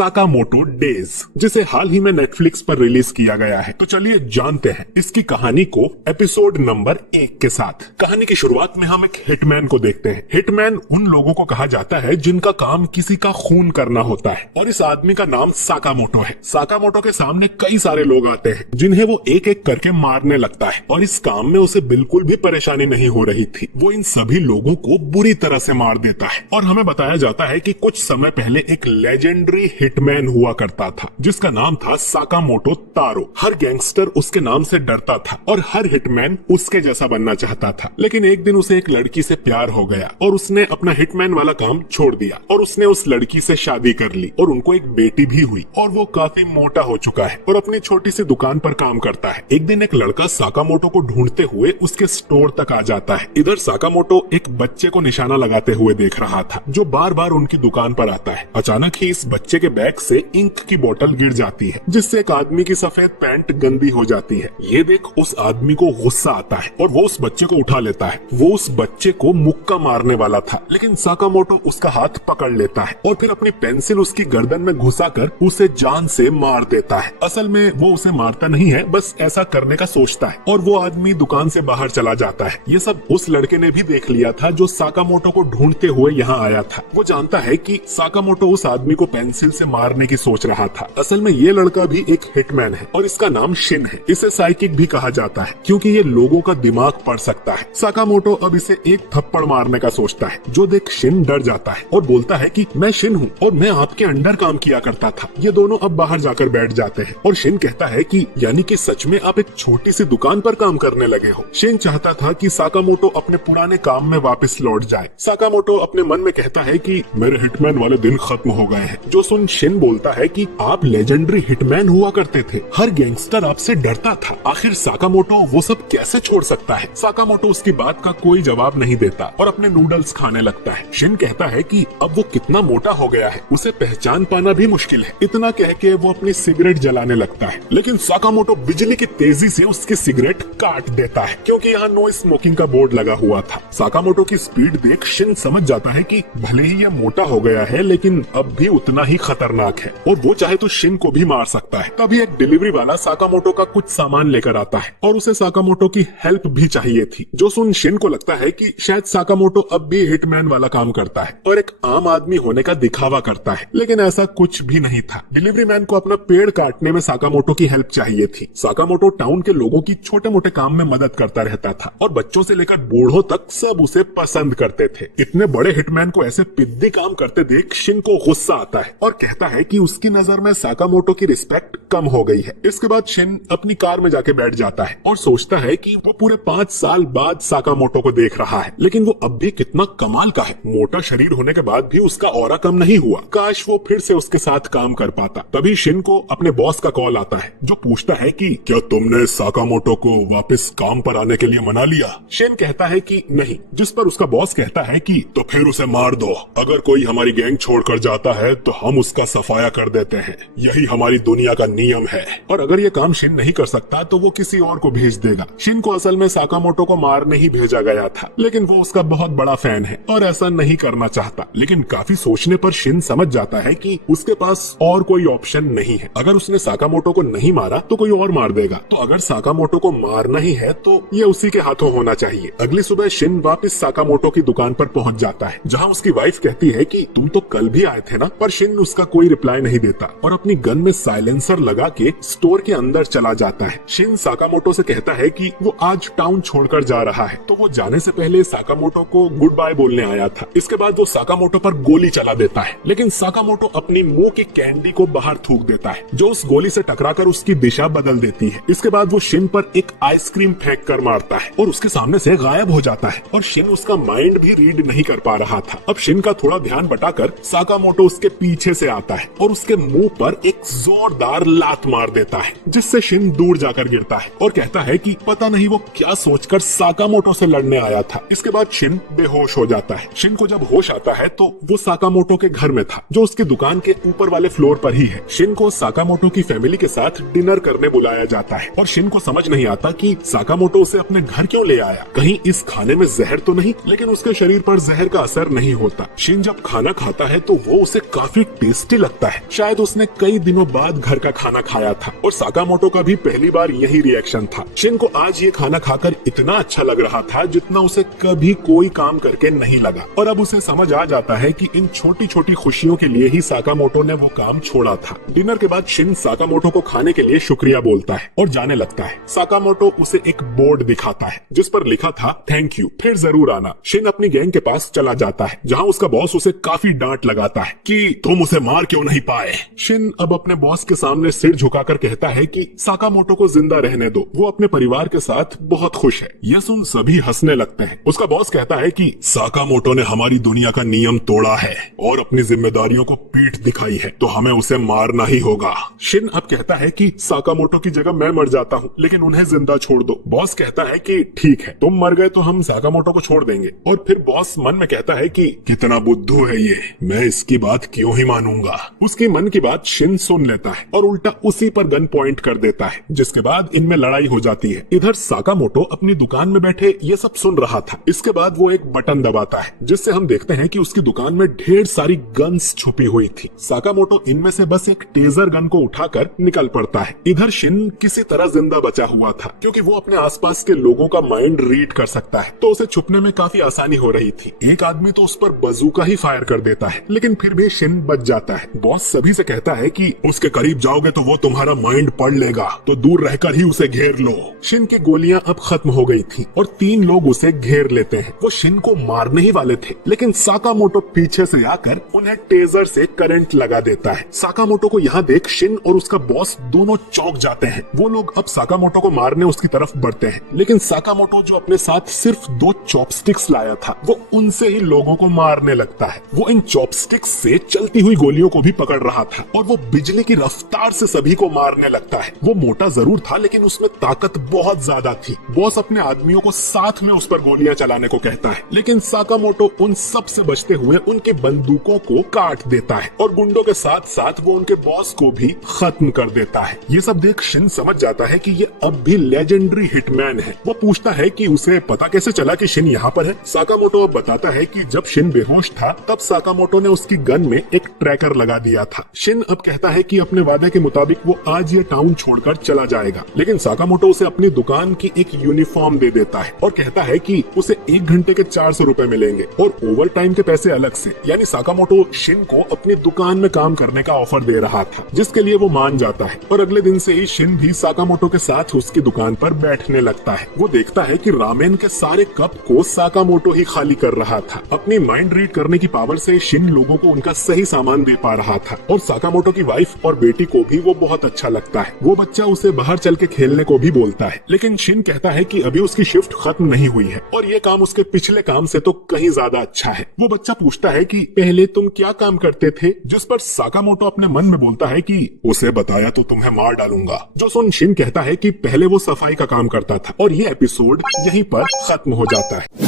Sakamoto days, जिसे हाल ही में Netflix पर रिलीज किया गया है। तो चलिए जानते हैं इसकी कहानी को एपिसोड नंबर 1 के साथ। कहानी की शुरुआत में हम एक हिटमैन को देखते हैं। हिटमैन उन लोगों को कहा जाता है जिनका काम किसी का खून करना होता है, और इस आदमी का नाम साकामोटो है। साकामोटो के सामने कई सारे लोग आते हैं जिन्हें वो एक एक करके मारने लगता है, और इस काम में उसे बिल्कुल भी परेशानी नहीं हो रही थी। वो इन सभी लोगों को बुरी तरह से मार देता है, और हमें बताया जाता है कि कुछ समय पहले एक लेजेंडरी हिटमैन हुआ करता था जिसका नाम था साकामोटो तारो। हर गैंगस्टर उसके नाम से डरता था और हर हिटमैन उसके जैसा बनना चाहता था। लेकिन एक दिन उसे एक लड़की से प्यार हो गया और उसने अपना हिटमैन वाला काम छोड़ दिया और उसने उस लड़की से शादी कर ली, और उनको एक बेटी भी हुई, और वो काफी मोटा हो चुका है और अपनी छोटी सी दुकान पर काम करता है। एक दिन एक लड़का साकामोटो को ढूंढते हुए उसके स्टोर तक आ जाता है। इधर साकामोटो एक बच्चे को निशाना लगाते हुए देख रहा था जो बार बार उनकी दुकान पर आता है। अचानक ही इस बच्चे के बैग से इंक की बोतल गिर जाती है, जिससे एक आदमी की सफेद पैंट गंदी हो जाती है। ये देख उस आदमी को गुस्सा आता है और वो उस बच्चे को उठा लेता है। वो उस बच्चे को मुक्का मारने वाला था, लेकिन साकामोटो उसका हाथ पकड़ लेता है और फिर अपनी पेंसिल उसकी गर्दन में घुसाकर उसे जान से मार देता है। असल में वो उसे मारता नहीं है, बस ऐसा करने का सोचता है, और वो आदमी दुकान से बाहर चला जाता है। ये सब उस लड़के ने भी देख लिया था जो साकामोटो को ढूंढते हुए यहाँ आया था। वो जानता है कि साकामोटो उस आदमी को पेंसिल से मारने की सोच रहा था। असल में ये लड़का भी एक हिटमैन है और इसका नाम शिन है। इसे साइकिक भी कहा जाता है क्योंकि ये लोगों का दिमाग पढ़ सकता है। साकामोटो अब इसे एक थप्पड़ मारने का सोचता है, जो देख शिन डर जाता है और बोलता है कि मैं शिन हूँ और मैं आपके अंडर काम किया करता था। ये दोनों अब बाहर जाकर बैठ जाते हैं और शिन कहता है कि यानी कि सच में आप एक छोटी सी दुकान पर काम करने लगे हो। शिन चाहता था कि साकामोटो अपने पुराने काम में वापस लौट जाए। साकामोटो अपने मन में कहता है कि मेरे हिटमैन वाले दिन खत्म हो गए हैं। जो सुन शिन बोलता है कि आप लेजेंडरी हिटमैन हुआ करते थे, हर गैंगस्टर आपसे डरता था, आखिर साकामोटो वो सब कैसे छोड़ सकता है। साकामोटो उसकी बात का कोई जवाब नहीं देता और अपने नूडल्स खाने लगता है। शिन कहता है कि अब वो कितना मोटा हो गया है, उसे पहचान पाना भी मुश्किल है। इतना कह के वो अपनी सिगरेट जलाने लगता है, लेकिन साकामोटो बिजली की तेजी से उसकी सिगरेट काट देता है क्योंकि यहाँ नो स्मोकिंग का बोर्ड लगा हुआ था। साकामोटो की स्पीड देख शिन समझ जाता है कि भले ही ये मोटा हो गया है लेकिन अब भी उतना ही खतरनाक है और वो चाहे तो शिन को भी मार सकता है। तभी एक डिलीवरी वाला साकामोटो का कुछ सामान लेकर आता है और उसे साकामोटो की हेल्प भी चाहिए थी। जो सुन शिन को लगता है कि शायद साकामोटो अब भी हिटमैन वाला काम करता है और एक आम आदमी होने का दिखावा करता है, लेकिन ऐसा कुछ भी नहीं था। डिलीवरी मैन को अपना पेड़ काटने में साकामोटो की हेल्प चाहिए थी। साकामोटो टाउन के लोगों की छोटे मोटे काम में मदद करता रहता था और बच्चों से लेकर बूढ़ों तक सब उसे पसंद करते थे। इतने बड़े हिटमैन को ऐसे पिद्दी काम करते देख शिन को गुस्सा आता है और कहता है कि उसकी नजर में साकामोटो की रिस्पेक्ट कम हो गई है। इसके बाद शिन अपनी कार में जाके बैठ जाता है और सोचता है कि वो पूरे 5 साल बाद साकामोटो को देख रहा है, लेकिन वो अब भी कितना कमाल का है। मोटा शरीर होने के बाद भी उसका ऑरा कम नहीं हुआ। काश वो फिर से उसके साथ काम कर पाता। तभी शिन को अपने बॉस का कॉल आता है जो पूछता है कि क्या तुमने साकामोटो को वापस काम पर आने के लिए मना लिया। शिन कहता है कि नहीं, जिस पर उसका बॉस कहता है कि तो फिर उसे मार दो। अगर कोई हमारी गैंग छोड़कर जाता है तो हम उसका सफाया कर देते हैं, यही हमारी दुनिया का नियम है। और अगर ये काम शिन नहीं कर सकता तो वो किसी और को भेज देगा। शिन को असल में साकामोटो को मारने ही भेजा गया था, लेकिन वो उसका बहुत बड़ा फैन है और ऐसा नहीं करना चाहता। लेकिन काफी सोचने पर शिन समझ जाता है कि उसके पास और कोई ऑप्शन नहीं है। अगर उसने साकामोटो को नहीं मारा तो कोई और मार देगा, तो अगर साकामोटो को मारना ही है तो ये उसी के हाथों होना चाहिए। अगली सुबह शिन वापस साकामोटो की दुकान पर पहुंच जाता है, जहां उसकी वाइफ कहती है कि तुम तो कल भी आए थे ना, पर शिन उसका कोई रिप्लाई नहीं देता और अपनी गन में साइलेंसर लगा के स्टोर के अंदर चला जाता है। शिन साकामोटो से कहता है कि वो आज टाउन छोड़कर जा रहा है, तो वो जाने से पहले साकामोटो को गुड बाय बोलने आया था। इसके बाद वो साकामोटो पर गोली चला देता है, लेकिन साकामोटो अपनी मुंह की कैंडी को बाहर थूक देता है जो उस गोली से टकराकर उसकी दिशा बदल देती है। इसके बाद वो शिन पर एक आइसक्रीम फेंक कर मारता है और उसके सामने से गायब हो जाता है और शिन उसका माइंड भी रीड नहीं कर पा रहा था। अब शिन का थोड़ा ध्यान बटाकर साकामोटो उसके पीछे से आता है और उसके मुंह पर एक जोरदार लात मार देता है, जिससे शिन दूर जाकर गिरता है और कहता है कि पता नहीं वो क्या सोचकर साकामोटो से लड़ने आया था। इसके बाद शिन बेहोश हो जाता है। शिन को जब होश आता है तो वो साकामोटो के घर में था, जो उसकी दुकान के ऊपर वाले फ्लोर पर ही है। शिन को साकामोटो की फैमिली के साथ डिनर करने बुलाया जाता है और शिन को समझ नहीं आता कि साकामोटो उसे अपने घर क्यों ले आया। कहीं इस खाने में जहर तो नहीं, लेकिन उसके शरीर पर जहर का असर नहीं होता। शिन जब खाना खाता है तो वो उसे काफी टेस्टी टेस्टी लगता है। शायद उसने कई दिनों बाद घर का खाना खाया था और साकामोटो का भी पहली बार यही रिएक्शन था। शिन को आज ये खाना खाकर इतना अच्छा लग रहा था जितना उसे कभी कोई काम करके नहीं लगा, और अब उसे समझ आ जाता है कि इन छोटी छोटी खुशियों के लिए ही साकामोटो ने वो काम छोड़ा था। डिनर के बाद शिन साकामोटो को खाने के लिए शुक्रिया बोलता है और जाने लगता है। साकामोटो उसे एक बोर्ड दिखाता है जिस पर लिखा था थैंक यू, फिर जरूर आना। शिन अपनी गैंग के पास चला जाता है जहाँ उसका बॉस उसे काफी डांट लगाता है कि तुम उसे मार क्यों नहीं पाए। शिन अब अपने बॉस के सामने सिर झुकाकर कहता है कि साकामोटो को जिंदा रहने दो, वो अपने परिवार के साथ बहुत खुश है। यह सुन सभी हंसने लगते हैं। उसका बॉस कहता है कि साकामोटो ने हमारी दुनिया का नियम तोड़ा है और अपनी जिम्मेदारियों को पीठ दिखाई है, तो हमें उसे मारना ही होगा। शिन अब कहता है कि साकामोटो की जगह मैं मर जाता हूँ, लेकिन उन्हें जिंदा छोड़ दो। बॉस कहता है कि ठीक है, तुम मर गए तो हम साकामोटो को छोड़ देंगे। और फिर बॉस मन में कहता है कि कितना बुद्धू है ये, मैं इसकी बात क्यों ही मानूंगा। उसकी मन की बात शिन सुन लेता है और उल्टा उसी पर गन पॉइंट कर देता है, जिसके बाद इनमें लड़ाई हो जाती है। इधर साकामोटो अपनी दुकान में बैठे ये सब सुन रहा था। इसके बाद वो एक बटन दबाता है जिससे हम देखते हैं कि उसकी दुकान में ढेर सारी गन्स छुपी हुई थी। साकामोटो इनमें से बस एक टेजर गन को उठाकर निकल पड़ता है। इधर शिन किसी तरह जिंदा बचा हुआ था क्योंकि वो अपने आसपास के लोगों का माइंड रीड कर सकता है, तो उसे छुपने में काफी आसानी हो रही थी। एक आदमी तो उस पर बजूका ही फायर कर देता है, लेकिन फिर भी शिन बच जाता है। बॉस सभी से कहता है कि उसके करीब जाओगे तो वो तुम्हारा माइंड पढ़ लेगा, तो दूर रहकर ही उसे घेर लो। शिन की गोलियां अब खत्म हो गई थी और 3 लोग उसे घेर लेते हैं। वो शिन को मारने ही वाले थे, लेकिन साकामोटो पीछे से आकर उन्हें टेजर से करंट लगा देता है। साकामोटो को यहाँ देख शिन और उसका बॉस दोनों चौंक जाते हैं। वो लोग अब साकामोटो को मारने उसकी तरफ बढ़ते हैं, लेकिन साकामोटो जो अपने साथ सिर्फ 2 चॉपस्टिक्स लाया था, वो उनसे ही लोगों को मारने लगता है। वो इन चॉपस्टिक्स से चलती हुई गोलियों को भी पकड़ रहा था और वो बिजली की रफ्तार से सभी को मारने लगता है। वो मोटा जरूर था, लेकिन उसमें ताकत बहुत ज्यादा थी। बॉस अपने आदमियों को साथ में उस पर गोलियां चलाने को कहता है, लेकिन साकामोटो उन सब से बचते हुए उनके बंदूकों को काट देता है और गुंडों के साथ साथ वो उनके बॉस को भी खत्म कर देता है। ये सब देख शिन समझ जाता है कि ये अब भी लेजेंडरी हिटमैन है। वो पूछता है कि उसे पता कैसे चला कि शिन यहाँ पर है। साकामोटो अब बताता है कि जब शिन बेहोश था तब साकामोटो ने उसकी गन में एक ट्रैकर लगा दिया था। शिन अब कहता है कि अपने वादे के मुताबिक वो आज ये टाउन छोड़कर चला जाएगा, लेकिन साकामोटो उसे अपनी दुकान की एक यूनिफॉर्म दे देता है और कहता है कि उसे 1 घंटे के 400 रुपए मिलेंगे और ओवर टाइम के पैसे अलग से। यानी साकामोटो शिन को अपनी दुकान में काम करने का ऑफर दे रहा था, जिसके लिए वो मान जाता है। और अगले दिन से ही शिन भी साकामोटो के साथ उसकी दुकान पर बैठने लगता है। वो देखता है कि रामेन के सारे कप को साकामोटो ही खाली कर रहा था। अपनी माइंड रीड करने की पावर से शिन लोगों को उनका सही सामान दे पा रहा था और साकामोटो की वाइफ और बेटी को भी वो बहुत अच्छा लगता है। वो बच्चा उसे बाहर चल के खेलने को भी बोलता है, लेकिन शिन कहता है कि अभी उसकी शिफ्ट खत्म नहीं हुई है और ये काम उसके पिछले काम से तो कहीं ज्यादा अच्छा है। वो बच्चा पूछता है कि पहले तुम क्या काम करते थे, जिस पर साकामोटो अपने मन में बोलता है कि उसे बताया तो तुम्हें मार डालूंगा। जो सुन शिन कहता है कि पहले वो सफाई का काम करता था और ये एपिसोड यहीं पर खत्म हो जाता है।